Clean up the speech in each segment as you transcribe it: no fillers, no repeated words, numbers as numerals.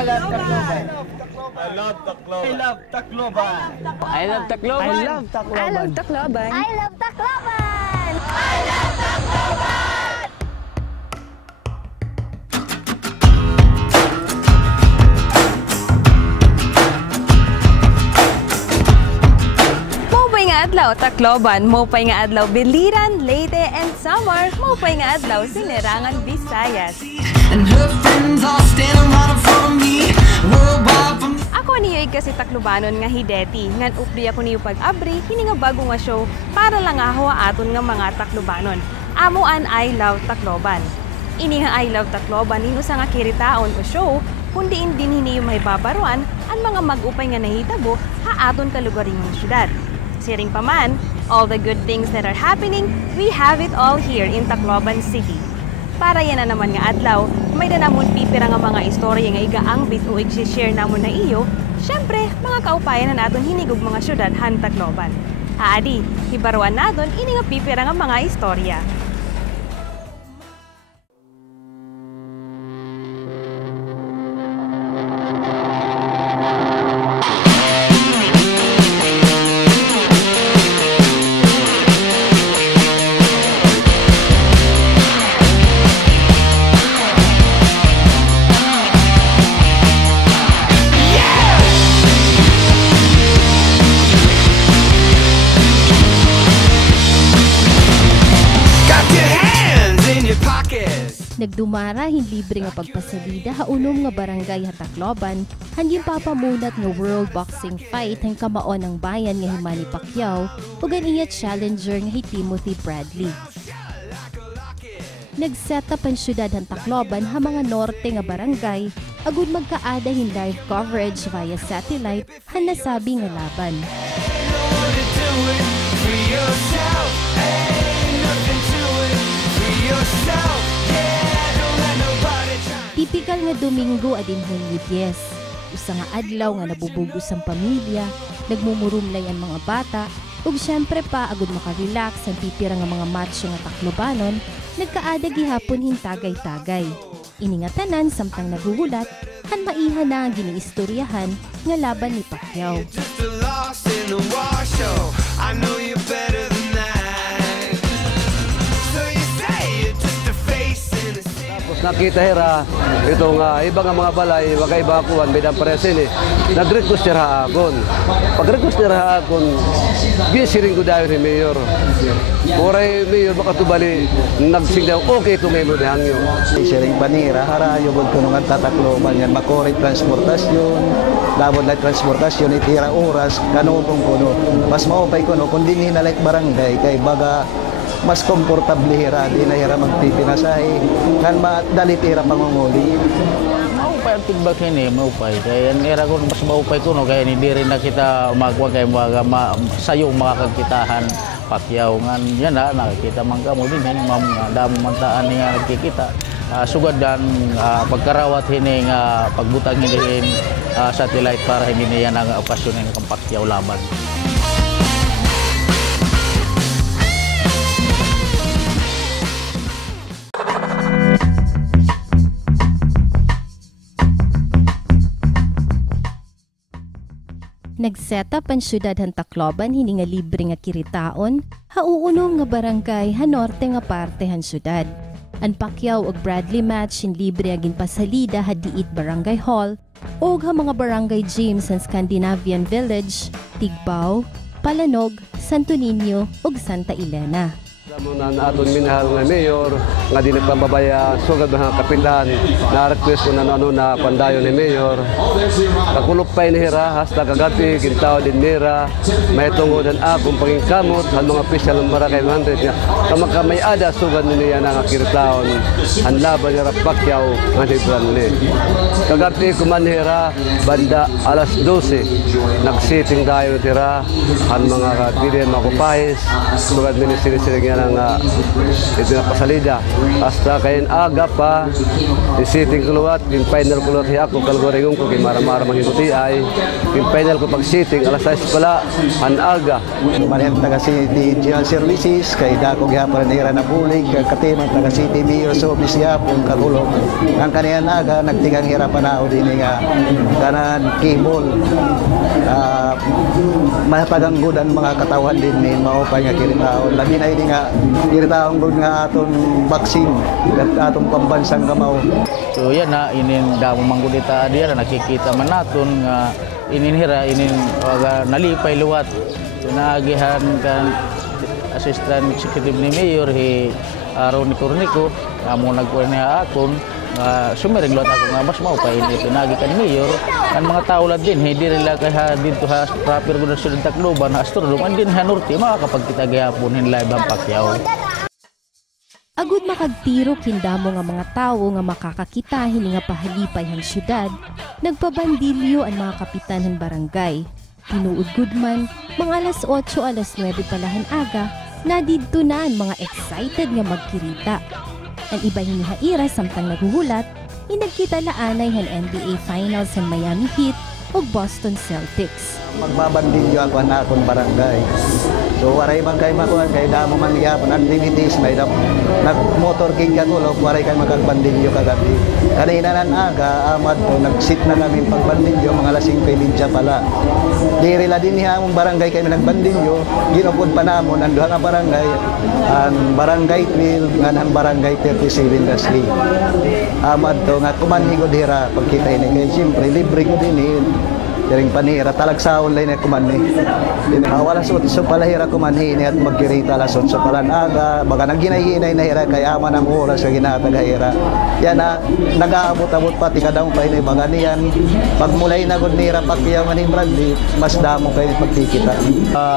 I love Tacloban. I love Tacloban. I love Tacloban. I love Tacloban. I love Tacloban. I love Tacloban! I love Tacloban! Mopay nga adlaw Tacloban, mopay nga adlaw Biliran, Leyte, and Samar, mopay nga adlaw Sinirangan, Visayas. And her friends all stand around in front of me. Worldwide from Ako niyo kasi Taclobanon nga hideti, ngan updi ako niyo pag-abri, kini nga bago nga show para lang ako aton nga mga Taclobanon. Amuan I Love Tacloban. Ini nga I Love Tacloban hino sa nga kiritaon o show, kundi din hiniyo mahibabaruan ang mga mag-upay nga nahitabo ha aton kalugaring ng syudad. Siring pa man, all the good things that are happening, we have it all here in Tacloban City. Para yan na naman nga adlaw, may na namon pipira nga mga istorya nga igaangbit o i-share namon na iyo, syempre, mga kaupayan na naton hinigog mga syudad han Tacloban. Haadi, hibaruan naton ini nga pipira nga mga istorya. Nagdumara hindi libre nga pagpasalida haunom nga barangay ha Tacloban, hanggang papamunat nga World Boxing Fight ang kamaon ng bayan nga Manny Pacquiao ug ganiya challenger nga hi Timothy Bradley. Nag-set up ang syudad ng Tacloban ha mga norte nga barangay agud magkaada hin live coverage via satellite han nasabi nga laban. Tipikal nga Domingo adin Hunyo 10. Usa nga adlaw nga nabubugos ang pamilya, nagmumurumlay ang mga bata, ug syempre pa agud makarelax ang pipira nga mga macho nga Taclobanon, nagkaada gihapon hintagay-tagay. Ini nga tanan samtang nagugulat, han maiha na ang giniistoryahan nga laban ni Pacquiao. Nakita hira itong iba nga mga balay magkaiba kuan bidang presin nag-request nira akon. Pag-request nira akon gisiring ko dayon ni mayor. Oray mayor makatubali nagsigdaw okay to may mo hangyo. Siring panira harayo gud kuno nga Tacloban yan makori transportasyon, labod na transportasyon itira oras kanupong kuno. Mas maupay kuno kun dinhi na like barangay kay baga mas komportable hira, di na hira magpipinasahe, kan madali hira pangunguli. Maupay ang tigbak ini, maupay. Kaya ang era ko mas maupay ko, no? Kaya hindi rin na kita umagwa kay sayong makakagkitahan Pacquiao. Yan na, nakikita man ka mo din, damo mantaan niya nagkikita. Sugad dan pagkarawat hining pagbutang hining satellite para hindi niya ang okasyon ng Pacquiao laban. Nag-set up ang syudad han Tacloban hindi nga libre nga kiritaon, hauunom nga barangay ha norte nga parte han syudad. Ang Pacquiao ug Bradley match hin libre agin pasalida ha diit Barangay Hall ug ha mga barangay gyms sa Scandinavian Village, Tigbao, Palanog, Santo Niño ug Santa Elena. Muna na aton minahal nga mayor nga di nagpambabaya sugad mga kapitan na request ko na na pandayon ni mayor kakulop pa ni hira hasta kagabi gintaw din nira may tungodan akong pangingkamot ang mga official ng Barangay 100 niya kamakamay ada sugad niya nga kirtaon ang laban ni Pacquiao nga di Bradley kagabi kumanhira banda alas 12 nagsiting dayon tira ang mga kapilyan makupahis sugad ni sinisirigyan nga ito na pasalida. Hasta kain aga pa, isiting kuluwat, yung final kuluwat hiya ako, kalgoringong ko, kay mara-mara mangikuti ay, yung final ko pag-sitting, alas 6 pala, an aga. Manihan taga City General Services, kay dako gihapon na ira na bulig, kay katiman taga City Mayor's Office gihapon katulog. Ang kaniyan aga nagtigang hirapan na din nga kanan cable. Mataganggood ang mga katawan din ni maupay nga kiritaon. Labi na ini nga kiritaon gud nga aton vaccine at atong pambansang gamaw. So yan na, inin damo manggudita diya na nakikita man naton nga ininhira, nalipay luwat. So naagihan kan Assistant Executive ni Mayor, Ronnie Cornico, amo nagkuha niya akon, sumiring lot ako nga mas maupay ito nagikan Mayor. Ang mga tao lang din, hindi nila kaya dito ha proper ko na sila Tacloban, astrodome, and din ha norte, makakapagkita gayapon hin live ang Pacquiao. Agud makagtiro kindamo nga mga tawo nga makakakita hini nga pahalipay han syudad, nagpabandilyo ang mga kapitan han barangay. Tinuod gud man, mga alas 8, alas 9 palahan aga, nadidto na ang mga excited nga magkirita. Ang iba hinihaira samtang naghuhulat, inagkita laanay han NBA Finals han Miami Heat o Boston Celtics. Magbabandilyo ako na akong barangay. So waray man kay makuan kay damo man gyapon activities may nag-motor king katulog waray kay magagbandilyo kagabi. Kanina nan aga amad po nagsit na kami pagbandilyo mga lasing pilidya pala. Diri la din niya among barangay kay nagbandilyo ginupod pa namon ang duha nga barangay ang barangay 12 ngan ang barangay 37 Gasly. Amad to nga kumanhigod dira pagkita ini kay siyempre libre ko din Diring panira, talagsa online na kumanhi. Wala so palahira kumanhi at magkirita lasot sa palanaga. Baka nagginay-ginay na hira, kaya aman ang oras sa ginatagahira. Yan na, nag-aabot-abot pati kadang pa ini baga niyan. Pag mulay na gud nira Pacquiao ni Bradley, mas damo kayo magkikita.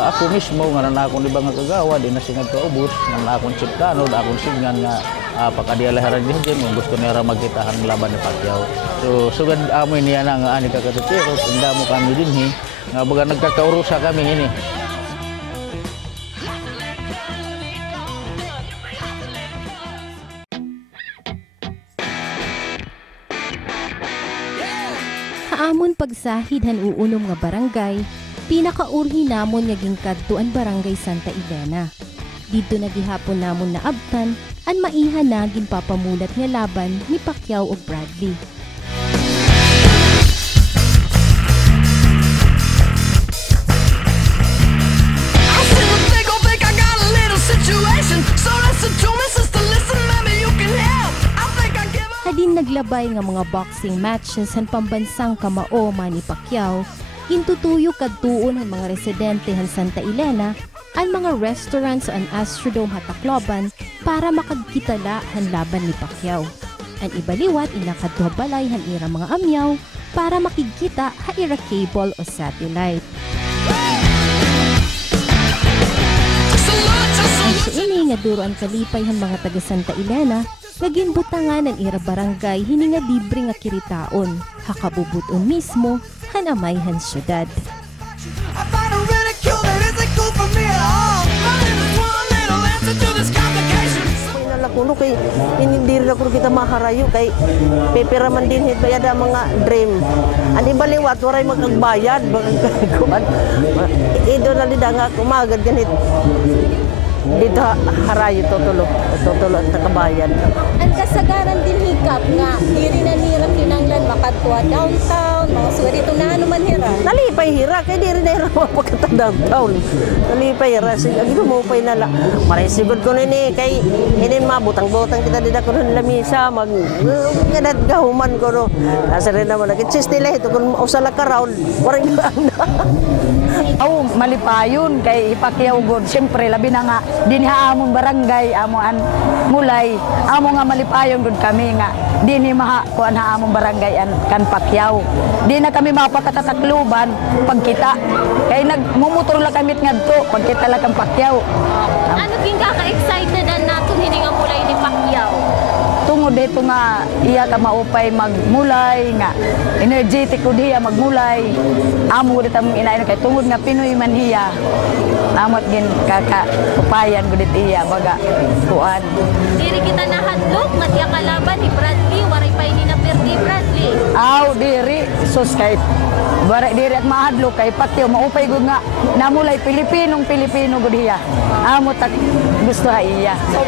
Ako mismo, nga na akong ibang kagawa, di na singad kaubos, nga na akong chiptanod, akong singan nga pakadialaharan din dyan, kung gusto nila magkita ang laban ni Pacquiao. So, sugad amoy niya na nga ani kakatutiro, tanda mo kami din nga baga nagkakaurusa kami ini. Haamon pagsahid han uunom nga barangay, pinakaurhi namon nga gingkadto ang barangay Santa Elena. Dito nagihapon namon naabtan an maihan na ginpapamulat nga laban ni Pacquiao ug Bradley. Hadin naglabay nga mga boxing matches han pambansang kamao man ni Pacquiao, intutuyo kadtuon han mga residente han Santa Elena ang mga restaurants ang Astrodome at Tacloban para makagkitala han laban ni Pacquiao. Ang ibaliwat inakadto balay han ira mga amyaw para makikita ha ira cable o satellite. Ang siini nga duro ang kalipay han mga taga Santa Elena, naging butangan ang ira barangay hini nga libre nga kiritaon, hakabubuton mismo han amay han syudad. Kuno kay hindi rin ako kita maharayo kay pepera man din hit bayada mga dream ani baliwat waray magbayad kuan ido na lida nga kumagad ganit dito harayo tutulo at nakabayad. Ang kasagaran din hikap nga diri na nira kinanglan makadtua downtown mga suwari ito na ano man hira. Nalipay hira kay diri na hira pagkata downtown. Nalipay hira sige mo pay nala. Maray sigod ko ni kay inin mabutang-butang kita dida ko lamisa mag gadat gahuman ko no. Asa rin naman nagitsis nila ito kun usala ka round waray aw malipayon kay Pacquiao god syempre labi na nga dinha among barangay among mulay amo nga malipayon gud kami nga dinhi maha kuan ha among barangay kan Pacquiao di na kami mapakatatakluban pagkita kay nagmumotor la kami ngadto pagkita la kan Pacquiao. Ano king ka-excited an nato hini nga mulay ni Pacquiao? Tung tungod dito nga iya ka maupay magmulay nga energetic ko diya magmulay amo dito ang inaino kay tungod nga Pinoy man hiya amot gin kakapayan ko dito iya baga kuan Diri kita nahadlok matya kalaban ni Bradley waray pa ini na perdi Bradley. aw diri sus kay bara diri at mahadlok kay Pacquiao maupay gud nga namulay Pilipino gud hiya amot tak gusto ha iya. So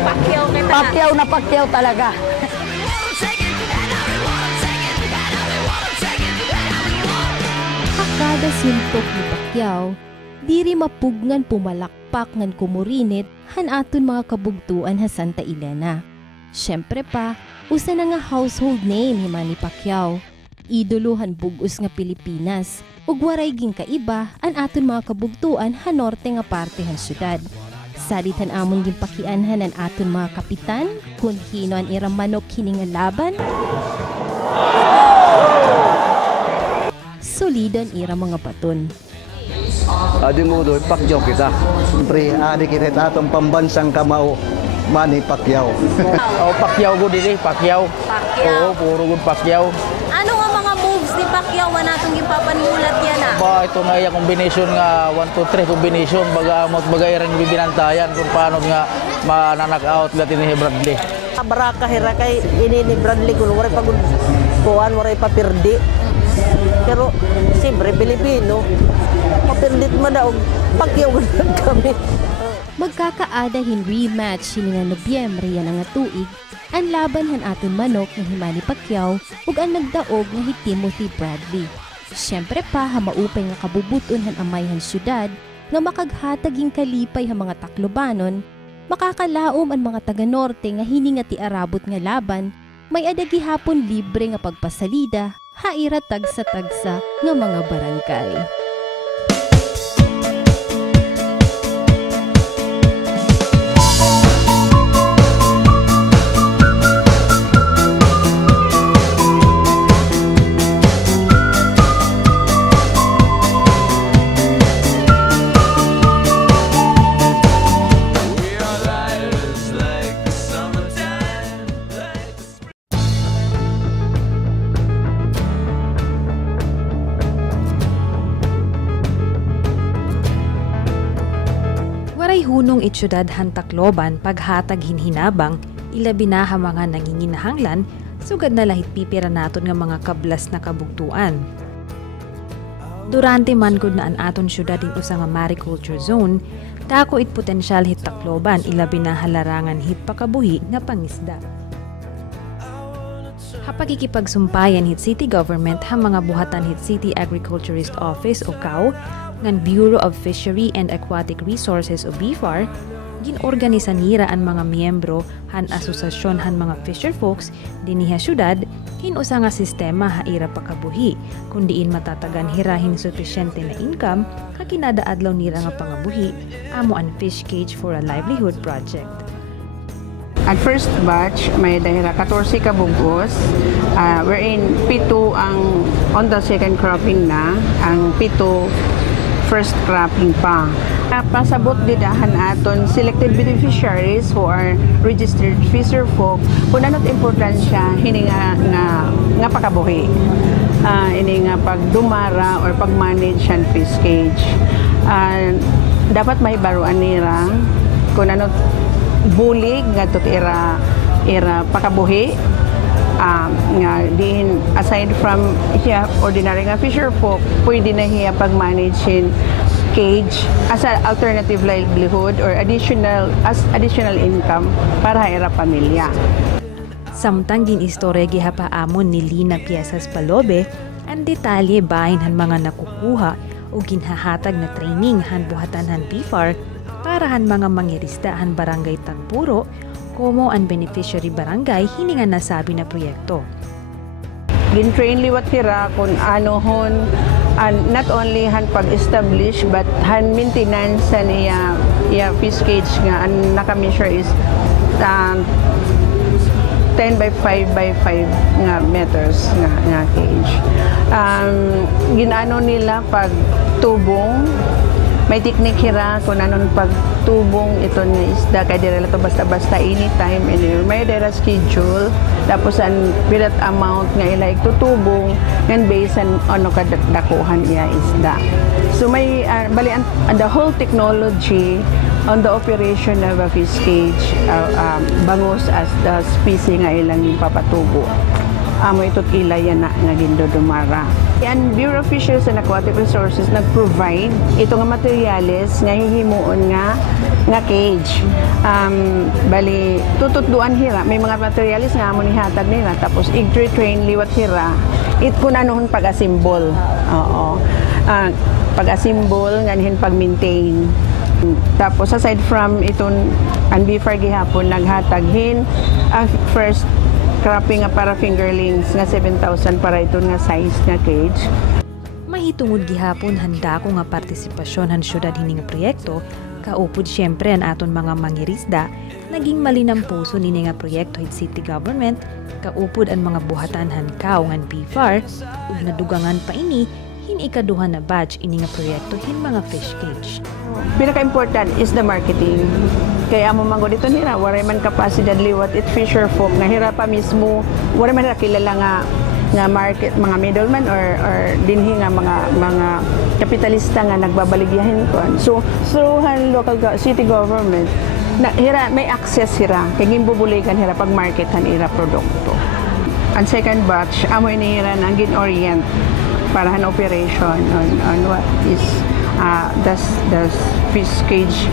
Pacquiao kita Pacquiao talaga. Kada suntok ni Pacquiao, diri mapugngan pumalakpak ngan kumurinit han aton mga kabugtuan ha Santa Elena. Syempre pa, usa na nga household name ni Manny Pacquiao. Idolohan bugos nga Pilipinas ug waray ging kaiba an aton mga kabugtuan ha norte nga parte han syudad. Salitan amon gimpakianhan an aton mga kapitan kun hino an irang manok kini nga laban. Solidan irang mga baton. Adi mo doon, Pacquiao kita. Siyempre, adi kita atong pambansang kamao, Manny Pacquiao. Pacquiao ko dili, Pacquiao. Oo, puro gud Pacquiao. Ano nga mga moves ni Pacquiao wa natong gipapanulat yan ah? Ba ito nga yung combination nga 1-2-3 combination baga amot baga irang bibinantayan kung paano nga ma-knock-out latin ni Bradley. Baraka hira kay ini ni Bradley kun waray pagud kuan waray pa perdi. Pero siyempre Pilipino maperdit man daw Pacquiao kami. Magkakaadahin rematch sini nga Nobyembre yan nga tuig ang laban han aton manok nga Manny Pacquiao ug ang nagdaog nga Timothy Bradley. Siyempre pa hamaupay nga kabubuton han amay han syudad nga makaghataging kalipay ha mga Taclobanon, makakalaom ang mga taga-norte nga hini nga ti arabot nga laban, may adagi hapon libre nga pagpasalida, haira tagsa-tagsa nga mga barangay. Hunong itsyudad han Tacloban paghatag hinhinabang ilabi na ha mga nanginginahanglan sugad na lahit pipira naton nga mga kablas na kabugtuan. Durante man gud na an aton syudad in usa nga mariculture zone, dako it potensyal hit Tacloban ilabi na halarangan hit pakabuhi nga pangisda. Hapagikipagsumpayan hit city government ha mga buhatan hit City Agriculturist Office o CAO ngan Bureau of Fishery and Aquatic Resources o BFAR, ginorganisa nira ang mga miyembro han asosasyon han mga fisher folks dinhi syudad hinusa nga sistema haira pakabuhi kundiin matatagan hirahin sufisyente na income ka kinadaadlaw nira nga pangabuhi amo an fish cage for a livelihood project. At first batch, may dahil 14 ka bugos, wherein 7 ang on the second cropping na, ang 7 first cropping pa. Pasabot didahan aton selected beneficiaries who are registered fisher folk kung ano't importansya hini nga pakabuhi. Ini nga pagdumara or pag-manage ang fish cage. Dapat may baruan nira kung ano't bulig nga tot era pakabuhi. Nga din aside from siya ordinary nga fisher folk pwede na hiya pag-manage in cage as an alternative livelihood or additional income para haira pamilya. Samtang ginistorya gihapaamon ni Lina Piezas Palobe ang detalye bahin han mga nakukuha o ginhahatag na training han buhatan han BFAR para han mga mangirista han barangay Tagpuro como ang beneficiary barangay hiningan nasabi na proyekto. Gin-train liwat tira kung ano hon not only han pag-establish but han maintenance sa iya fish cage nga ang naka-measure is 10 by 5 by 5 nga meters nga cage. Ginano nila pag tubong may technique hira kung anon pagtubong ito nga isda kay dira to basta-basta anytime anywhere. May dira schedule tapos an bilat amount nga ila tutubong and based on ano kadakuhan iya isda. So may bali the whole technology on the operation of a fish cage bangus as the species nga ilang papatubo. Amo ito't ilay na nga gindodumara. Ang Bureau of Fisheries and Aquatic Resources nag-provide ito nga materyales nga hihimuon nga cage. Bali tututduan hira may mga materyales nga amo ni hatag nila tapos ig-train liwat hira it kun anohon pag-assemble. Oo. Pag-assemble nganhin pag-maintain. Tapos aside from iton ang BFAR gihapon naghataghin first cropping nga para fingerlings nga 7,000 para iton nga size nga cage. Mahitungod gihapon handa ko nga partisipasyon han syudad hining proyekto kaupod syempre an aton mga mangirisda naging malinang puso nini nga proyekto hit city government kaupod ang mga buhatan han kaw ngan BFAR ug nadugangan pa ini hin ikaduha na batch ini nga proyekto hin mga fish cage. Pinaka-important is the marketing. Kaya mo mango dito nira, waray man kapasidad liwat it fisher folk nga hira pa mismo, waray man kilala nga market mga middleman or dinhi nga mga kapitalista nga nagbabaligyahin kon. So through local city government na hira may access hira kay gimbubuligan hira pag marketan ira produkto. Ang second batch amo ini hira nang gin-orient para han operation on what is the fish cage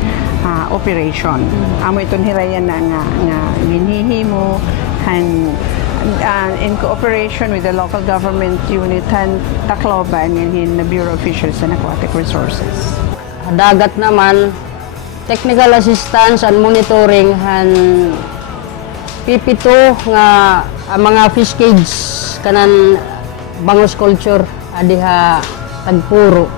operation. Amo iton hirayan na nga ginhihimo in cooperation with the local government unit han Tacloban in the Bureau of Fisheries and Aquatic Resources. Dagat naman technical assistance and monitoring han pipito nga mga fish cage kanan bangus culture adiha tagpuro.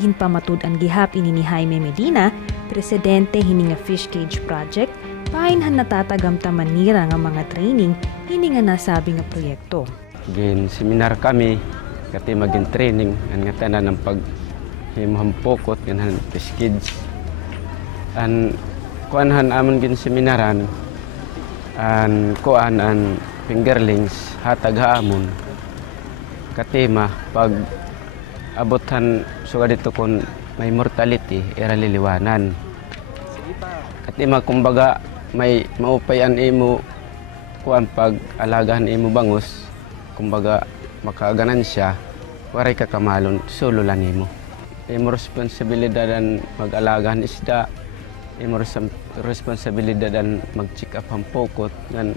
Ginpamatud ang gihap ini ni Jaime Medina, presidente hini nga Fish Cage Project, painhan natatagamtaman nira nga mga training hini nga nasabi nga proyekto. Gin seminar kami, kati magin training, ang nga tanan ng paghimuhampokot, ganhan fish cage. An kuanhan amon gin seminaran, an kuan an fingerlings, hatag haamon, katima pag abutan suga dito kung may mortality, era liliwanan. Katima kumbaga may maupayan imo kuan pag alagahan imo bangus, kumbaga makaganan siya, waray kakamalon, sululan imo. Imo responsibilidad ang mag-alagahan isda, imo responsibilidad ang mag-check up ang pokot, ng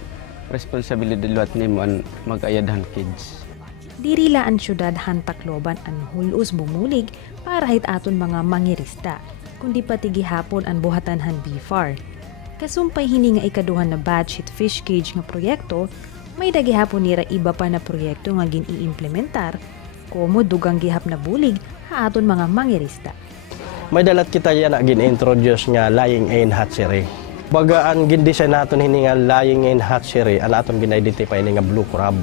responsibilidad luat nimo ang mag-ayadhan kids. Dirila ang syudad han Tacloban ang hulus bumulig para hit aton mga mangirista, kundi pati gihapon ang buhatan han BFAR. Kasumpay hini nga ikaduhan na batch hit fish cage nga proyekto, may dagihapon nira iba pa na proyekto nga gin-i-implementar, komo dugang gihap na bulig ha aton mga mangirista. May dalat kita yan na gin-introduce nga lying in hatchery. Bagaan gin-design naton hini nga lying in hatchery, ang aton gin-identify ni nga blue crab.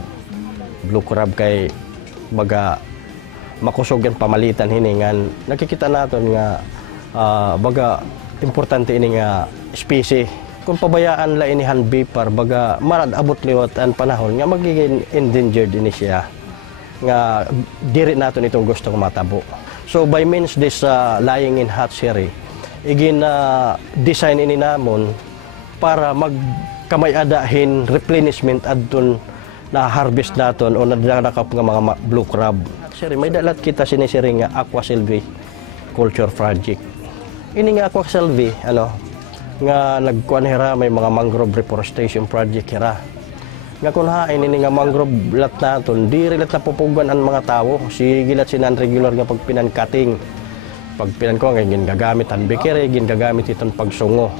Blue crab kay baga makusog yan pamalitan hiningan. Nakikita natin nga baga importante ini nga species. Kung pabayaan la inihan BFAR baga marad abot liwat ang panahon nga magiging endangered ini siya. Nga diri natin itong gustong matabo. So by means this lying in hatchery, igin design ini namon para magkamay-adahin replenishment adton na harvest naton o nadakap nga mga blue crab. Sir, may dalat kita sinisiring nga Aquasilvi Culture Project. Ini nga Aquasilvi, nga nagkuan hira may mga mangrove reforestation project hira. Nga kun hain ini nga mangrove lat naton, di lat na pupugan ang mga tao. Sigilat sinan regular nga pagpinan cutting. Pagpinan ko nga gagamit ang bikere, gagamit iton pagsungo.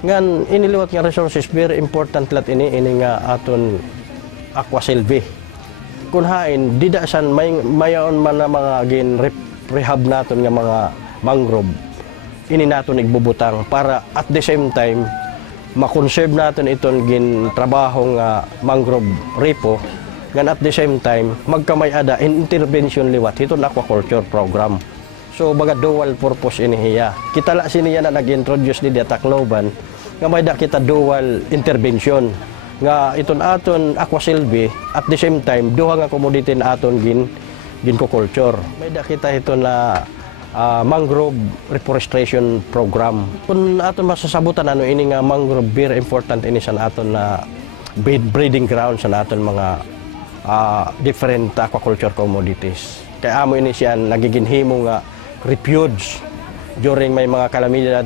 Ngan iniliwat nga resources very important lat ini nga aton Aquasilvi. Kung hain, didasan mayon man na mga rehab naton nga mga mangrove. ini naton igbubutang para at the same time makonserve natin itong gintrabaho nga mangrove repo ngan at the same time magkamay ada intervention liwat itong aquaculture program. So baga dual purpose inihiya. Kita la siniya na nag-introduce di Tacloban nga may da kita dual intervention nga iton aton aquasilvi at the same time duha nga commodity na aton gincoculture. May da kita ito na mangrove reforestation program. Kung aton masasabutan ano ini nga mangrove very important ini sa aton na breeding ground sa aton mga different aquaculture commodities. Kaya amo ini siya nagiginhimo nga refuge during may mga kalamidad,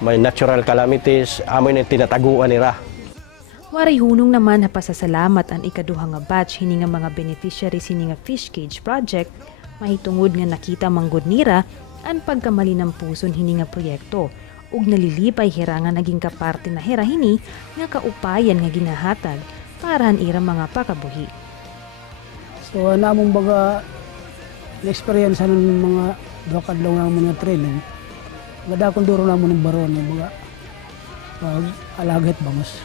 may natural calamities, amo ini tinataguan nila. Waray hunong naman na pasasalamat ang ikaduha nga batch hini nga mga beneficiaries hini nga fish cage project mahitungod nga nakita manggod nira ang pagkamali ng puson hini nga proyekto ug nalilipay hira nga naging kaparte na hira hini nga kaupayan nga ginahatag para ira mga pakabuhi. So namong baga na-experience ng mga dokadlaw namon nga training. Gada kon duro namon ng baron nga baga pag alagat bangos.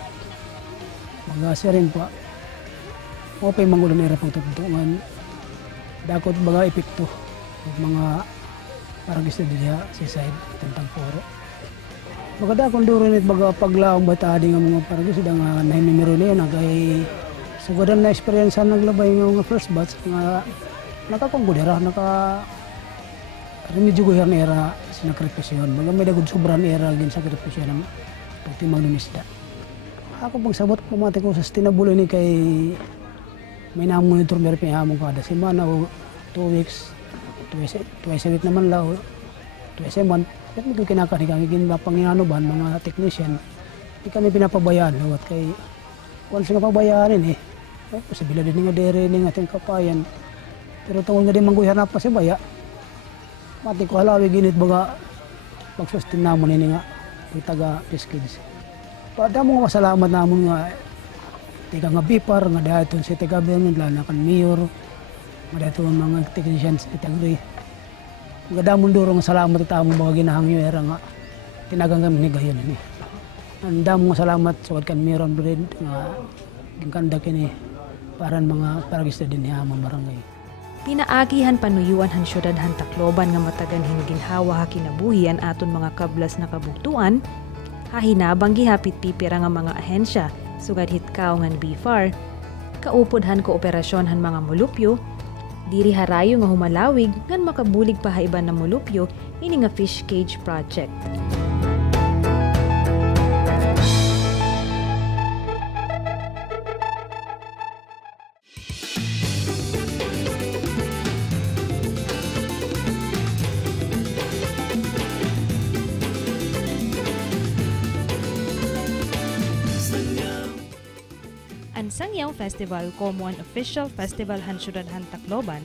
Baga sirin pa. Mo pay mangulan ira pagtutungan. Dakot baga epekto mga parang gusto diya sa side tentang poro. Maganda kung duro nit baga paglaong batadi nga mga parang gusto nga nahinimiro niya kay sugadan na experience naglabay nga mga first batch nga nakakonggodera remedyo goher na era sinakripisyon. Baga may dagod sobran era gin sakripisyon ng pagtimang ng isda. Ako pag sabot pumati ko sustainable ni kay may na-monitor meron pinamong kada semana o 2 weeks, twice a week naman lang, twice a month. At may kinakari kami panginanuban, mga technician, hindi kami pinapabayaan. Lawat kay, once nga pabayaanin posibilidad nga dere ng ating kapayan. Pero tungkol nga din mangguhar na pa si baya, mati ko halawi ginit baga pag-sustain namon ini nga, taga fish kids. Pada mo nga masalamat namon nga, tiga nga bipar, nga dahaton si tiga biyan, lana kan mayor, nga dahaton mga technicians si tagri. Nga damon duro nga salamat at among mga ginahangyo era nga tinagang kami ni gayon ini. Ang damong nga salamat sa kan mayor ang bread nga gingkanda kini paran mga paragista din niya amang barangay. Pinaagihan panuyuan han syudad han Tacloban nga matagan hinginhawa ha kinabuhi an aton mga kablas na kabuktuan, hahinabang gihapit pipira nga mga ahensya sugad hitkaw ngan BFAR, kaupod han kooperasyon han mga mulupyo, diri harayo nga humalawig ngan makabulig pa haiban na mulupyo ini nga fish cage project. Ang Sangyaw Festival como an official festival han syudad han Tacloban,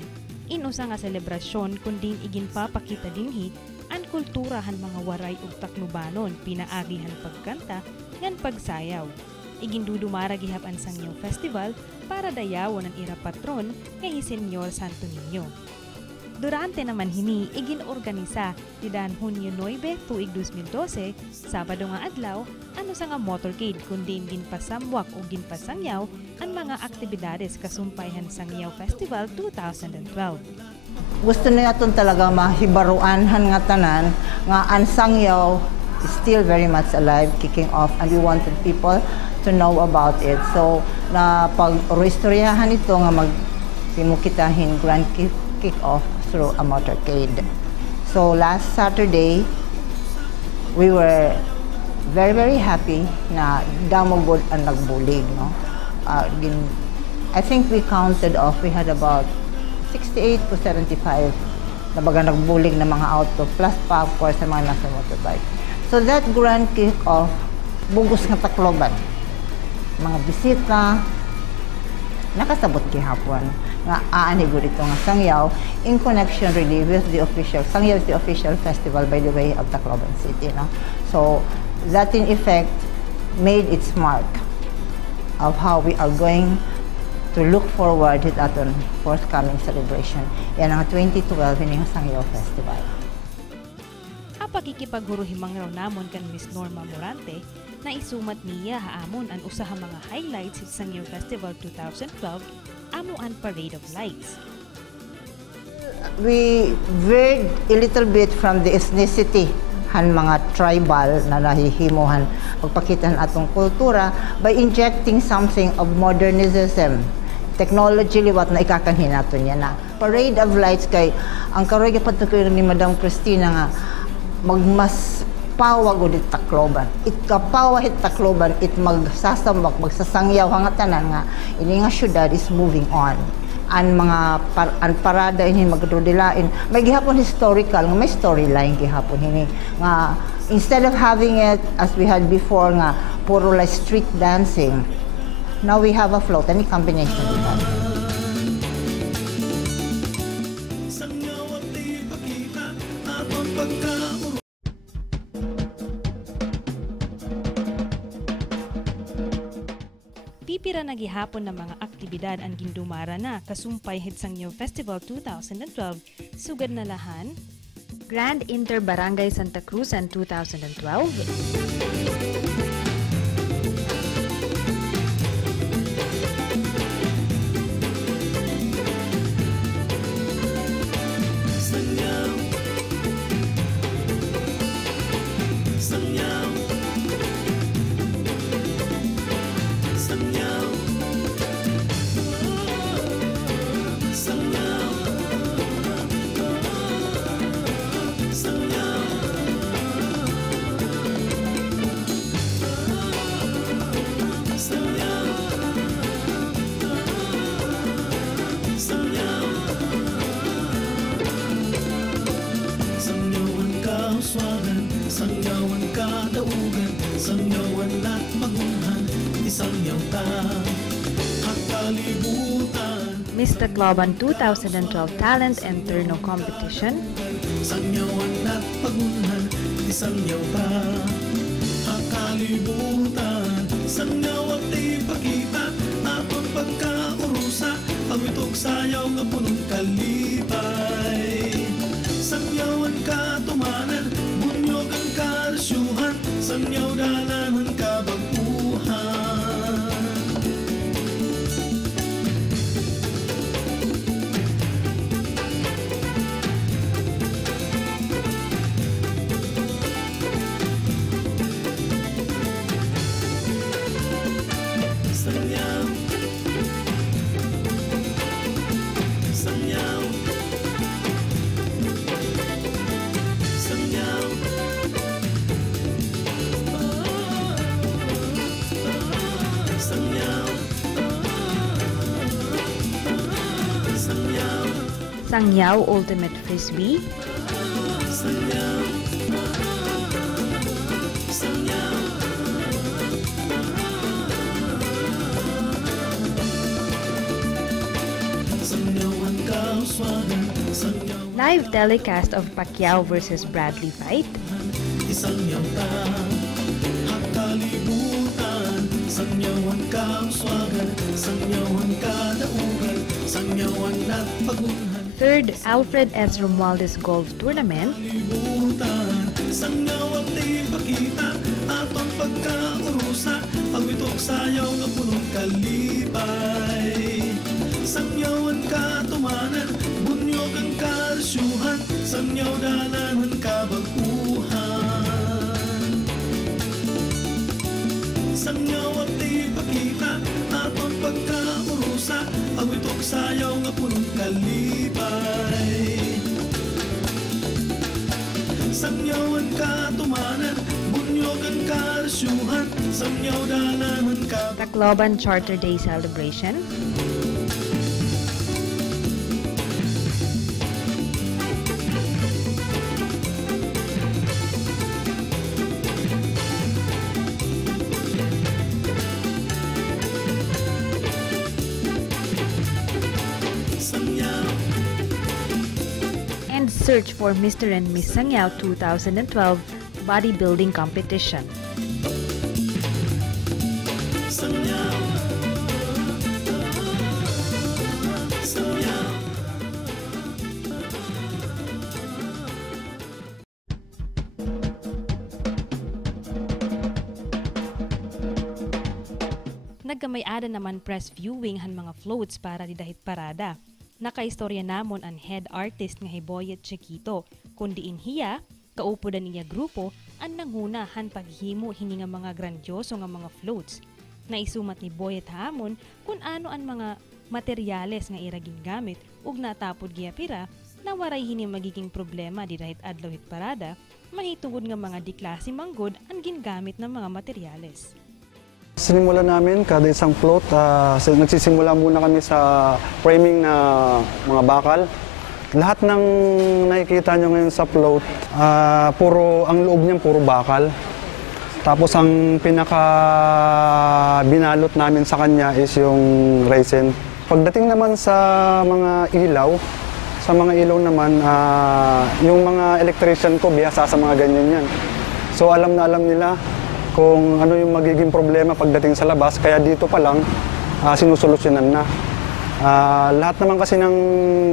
inusa nga selebrasyon kundin iginpapakita dinhi ang kultura han mga waray ug Taclobanon pinaagi han pagkanta ngan pagsayaw. Igindudumara gihap ang Sangyaw Festival para dayawon ang ira patron nga Senyor Santo Niño. Durante naman hini iginorganisa ni Dan Hunyo 9 tuig 2012, Sabado nga adlaw, ano sa nga motorcade kundi ginpasamwak o ginpasangyaw ang mga aktibidades kasumpayhan Sangyaw Festival 2012. Gusto na natin talaga mahibaruan nga tanan nga ang Sangyaw is still very much alive, kicking off, and we wanted people to know about it. So, na pag-restoryahan ito nga magtimukitahin grand kick-off through a motorcade. So last Saturday, we were very, very happy na damogod ang nagbulig. No? I think we counted off, we had about 68 to 75 na baga nagbulig na mga auto, plus pa of course sa mga nasa motorbike. So that grand kick-off, bugos nga Tacloban. Mga bisita, nakasabot kihapon nga aanigod ito nga Sangyaw in connection really with the official, Sangyaw is the official festival by the way of Tacloban City. No? So that in effect made its mark of how we are going to look forward to that forthcoming celebration. Yan ang 2012 ini Sangyaw Festival. pakikipaghuruhimang raw namon kan Miss Norma Morante na isumat niya haamon ang usaha mga highlights sa Sangyaw Festival 2012 amo ang Parade of Lights. We veered a little bit from the ethnicity han mga tribal na nahihimuhan pagpakitan atong kultura by injecting something of modernism, technology liwat na ikakanhin nato niya na Parade of Lights kay ang karoy gapatukoy ni Madam Cristina nga magmas pawag it Tacloban. It kapawa hit Tacloban, it magsasambak, magsasangyaw hanga tanan nga ini nga syudad is moving on. Ang mga parada ini magdudilain may gihapon historical nga may storyline gihapon ini nga instead of having it as we had before nga puro like street dancing, now we have a float, any combination with that. Pipira na gihapon ng mga aktibidad ang gindumara na kasumpay hit Sangyaw Festival 2012 sugad na lahan Grand Inter-Barangay Santa Cruzan 2012, Sangyawan ka daugan, sangyawan at magunhan, isangyaw ta, hakalibutan. Miss Tacloban 2012 Talent and Turno Competition, Sangyawan at magunhan, isangyaw ta, hakalibutan. Sangyaw at ipakita, aton pagkaurusa, pagwitog sayaw nga punong kalipay. Sangyawan ka tumanan, bunyog ang karasyuhan, sangyaw dalanan ka baguhan. Sangyaw, sangyaw, Sangyaw Ultimate Frisbee, live telecast of Pacquiao versus Bradley fight, isangyaw ta, hakalibutan, sangyawan ka swagan, sangyawan ka daugan, sangyawan at pagunhan. Third Alfred S. Romualdez Golf Tournament, sangyaw at ipakita, aton pagkaurusa, pagwitok sayaw nga punong kalipay. Sangyawan ka tumanan, bunyog ang karasyuhan, sangyaw dalanan ka baguhan. Sangyaw at ipakita, aton pagkaurusa, pagwitok sayaw nga punong kalipay. Sangyawan ka tumanan, bunyog ang karasyuhan, sangyaw dalanan ka. Tacloban Charter Day Celebration, and Search for Mr. and Miss Sangyaw 2012 Bodybuilding Competition. Nagkamayada naman press viewing han mga floats para di dahit parada. Nakaistorya namon ang head artist nga Hiboyet Chiquito, kundiin hiya, kaupo da niya grupo, ang nanghuna han paghimo hini nga mga grandioso nga mga floats. Naisumat ni Boyet hamon kung ano ang mga materyales nga iraging gamit ug natapod giya pira na waray hini magiging problema di dahit adlaw hit parada, mahitungod nga mga diklase manggod ang gingamit ng mga materyales. Sinimula namin kada isang float, nagsisimula muna kami sa framing na mga bakal. Lahat ng nakikita nyo ngayon sa float, ang loob niyan puro bakal. Tapos ang pinaka binalot namin sa kanya is yung resin. Pagdating naman sa mga ilaw naman, yung mga electrician ko bihasa sa mga ganyan yan. So alam na alam nila kung ano yung magiging problema pagdating sa labas, kaya dito pa lang sinusolusyonan na. Lahat naman kasi ng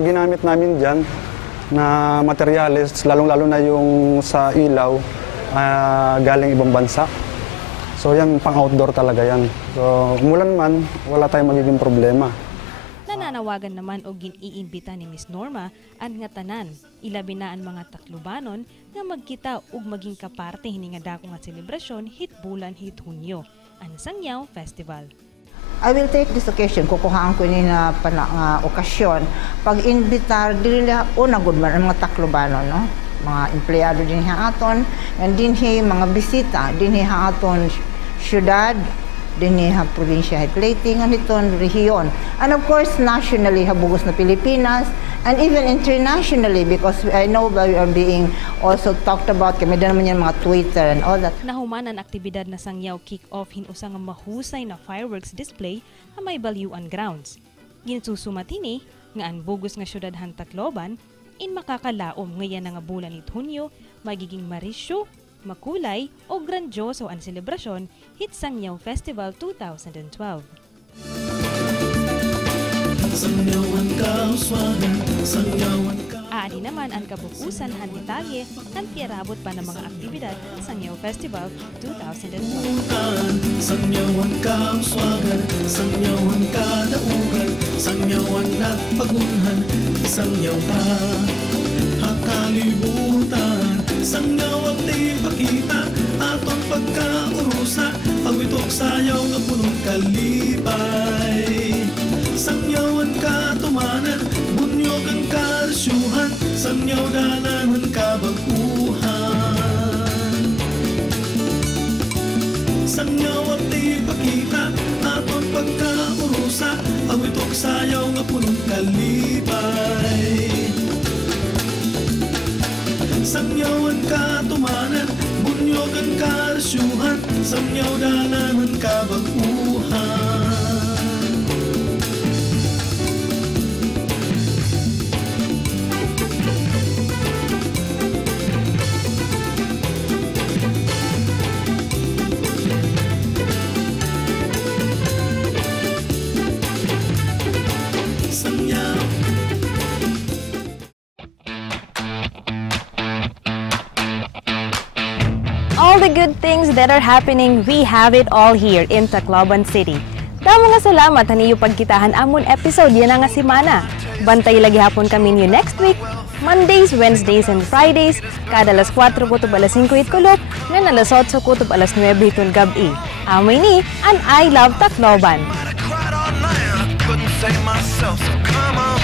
ginamit namin dyan na materyales, lalong-lalo na yung sa ilaw, galing ibang bansa. So yan, pang-outdoor talaga yan. So umulan man, wala tayong magiging problema. Nananawagan naman o giniimbita ni Miss Norma ang nga tanan, ilabi na ang mga Taclobanon nga magkita ug maging kaparte hini nga dako nga selebrasyon hit bulan hit Hunyo, ang Sangyaw Festival. I will take this occasion, kukuhaan ko ni na okasyon, pag-invitar dili una gud man ang mga Taclobanon, no? Mga empleyado din aton, and din mga bisita din aton syudad, din probinsya Leyte, nga niton rehiyon. And of course, nationally, habugos na Pilipinas, and even internationally, because I know we are being also talked about, kami din naman yan mga Twitter and all that. Nahuman ang aktibidad na Sangyaw kick-off hinusa nga mahusay na fireworks display na may balyuan grounds. Ginsusumat hini, nga ang bugos nga syudad han Tacloban, in makakalaom ngayon nga bulan ni Hunyo, magiging marisyo, makulay o grandioso ang selebrasyon hit Sangyaw Festival 2012. Aadi naman ang kabukusan han detalye ng tiyarabot pa ng mga aktibidad sa Sangyaw Festival 2012. Sangyawan kauswagan, sangyawan kadaugan, sangyawan at pagunhan, sangyaw ka hakalibutan, sangyaw at ipakita atong pagkaurusa, pagwitok sayaw nga punong kalipay. Sangyawan katumanan, bunyog ang kasyuhan, sangyaw dalanan kabaguhan. Sangyaw at ipakita atong pagkaurusa, pagwitok sayaw nga punong kalipay. Sangyawan katumanan, bunyog ang kasyuhan, sangyaw dalanan kabaguhan. All the good things that are happening, we have it all here in Tacloban City. Damo nga salamat haniyo pagkitahan amon episode yan nga simana. Bantay lagi hapon kami niyo next week, Mondays, Wednesdays, and Fridays, kada alas 4 kutub alas 5 itkulop, nga alas 8 kutub alas 9 itul gabi. Amoy ni, and I love Tacloban. Couldn't save myself, so come on.